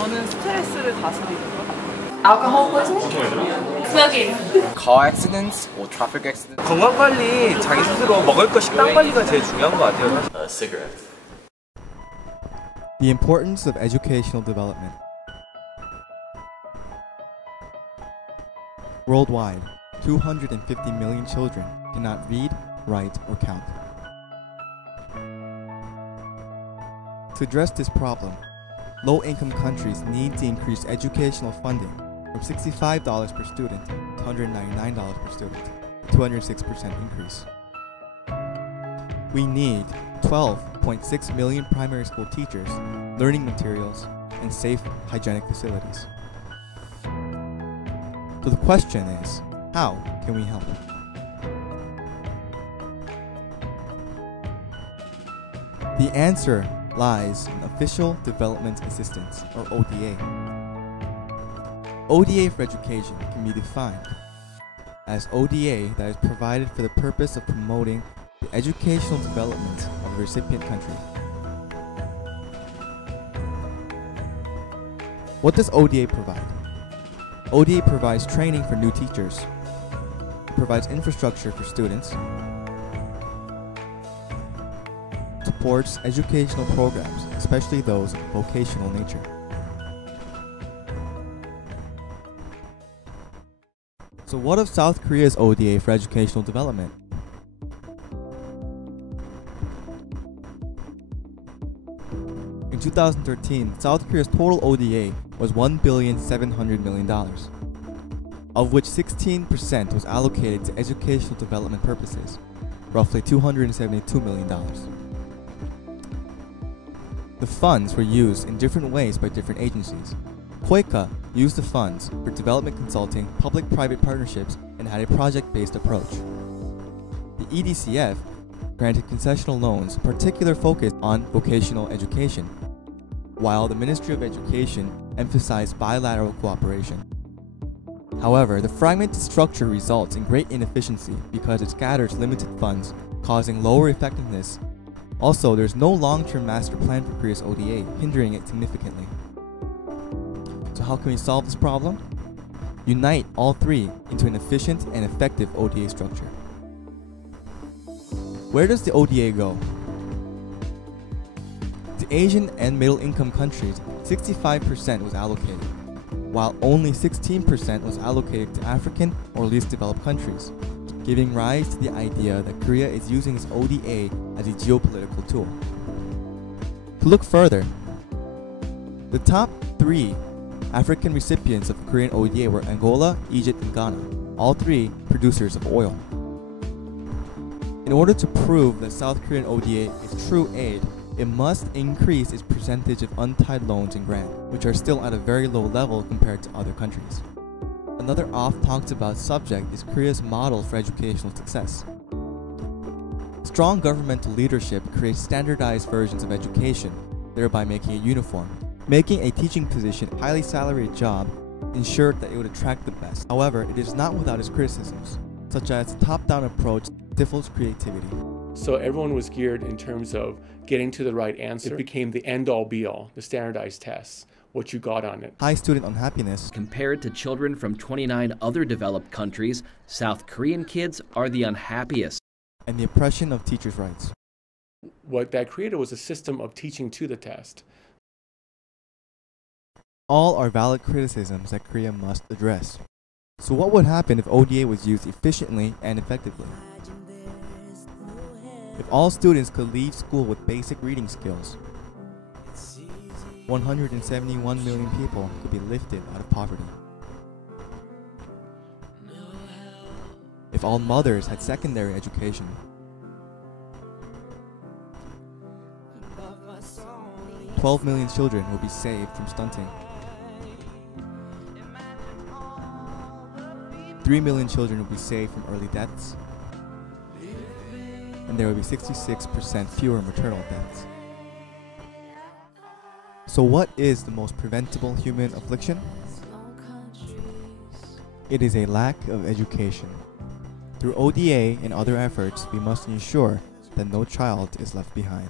저는 스트레스를 다스리는 거. Alcohol poisoning? Smoking. Car accidents or traffic accidents. 건강관리, 자기 스스로 먹을 거 식단 관리가 제일 중요한 것 같아요. Cigarettes. The importance of educational development. Worldwide, 250 million children cannot read, write, or count. To address this problem, low-income countries need to increase educational funding from $65 per student to $199 per student, 206% increase. We need 12.6 million primary school teachers, learning materials, and safe, hygienic facilities. So the question is, how can we help? The answer lies in Official Development Assistance, or ODA. ODA for education can be defined as ODA that is provided for the purpose of promoting the educational development of the recipient country. What does ODA provide? ODA provides training for new teachers. It provides infrastructure for students, supports educational programs, especially those of vocational nature. So what of South Korea's ODA for educational development? In 2013, South Korea's total ODA was $1.7 billion, of which 16% was allocated to educational development purposes, roughly $272 million. The funds were used in different ways by different agencies. KOICA used the funds for development consulting, public-private partnerships, and had a project-based approach. The EDCF granted concessional loans, particular focus on vocational education, while the Ministry of Education emphasized bilateral cooperation. However, the fragmented structure results in great inefficiency because it scatters limited funds, causing lower effectiveness. Also, there's no long-term master plan for Korea's ODA, hindering it significantly. So how can we solve this problem? Unite all three into an efficient and effective ODA structure. Where does the ODA go? To Asian and middle-income countries, 65% was allocated, while only 16% was allocated to African or least developed countries, giving rise to the idea that Korea is using its ODA as a geopolitical tool. To look further, the top 3 African recipients of Korean ODA were Angola, Egypt, and Ghana, all 3 producers of oil. In order to prove that South Korean ODA is true aid, it must increase its percentage of untied loans and grants, which are still at a very low level compared to other countries. Another oft-talked-about subject is Korea's model for educational success. Strong governmental leadership creates standardized versions of education, thereby making it uniform. Making a teaching position a highly salaried job ensured that it would attract the best. However, it is not without its criticisms, such as the top-down approach stifles creativity. So everyone was geared in terms of getting to the right answer. It became the end-all be-all, the standardized tests, what you got on it. High student unhappiness. Compared to children from 29 other developed countries, South Korean kids are the unhappiest. And the oppression of teachers' rights. What that created was a system of teaching to the test. All are valid criticisms that Korea must address. So what would happen if ODA was used efficiently and effectively? If all students could leave school with basic reading skills, 171 million people could be lifted out of poverty. If all mothers had secondary education, 12 million children would be saved from stunting. 3 million children would be saved from early deaths, and there would be 66% fewer maternal deaths. So what is the most preventable human affliction? It is a lack of education. Through ODA and other efforts, we must ensure that no child is left behind.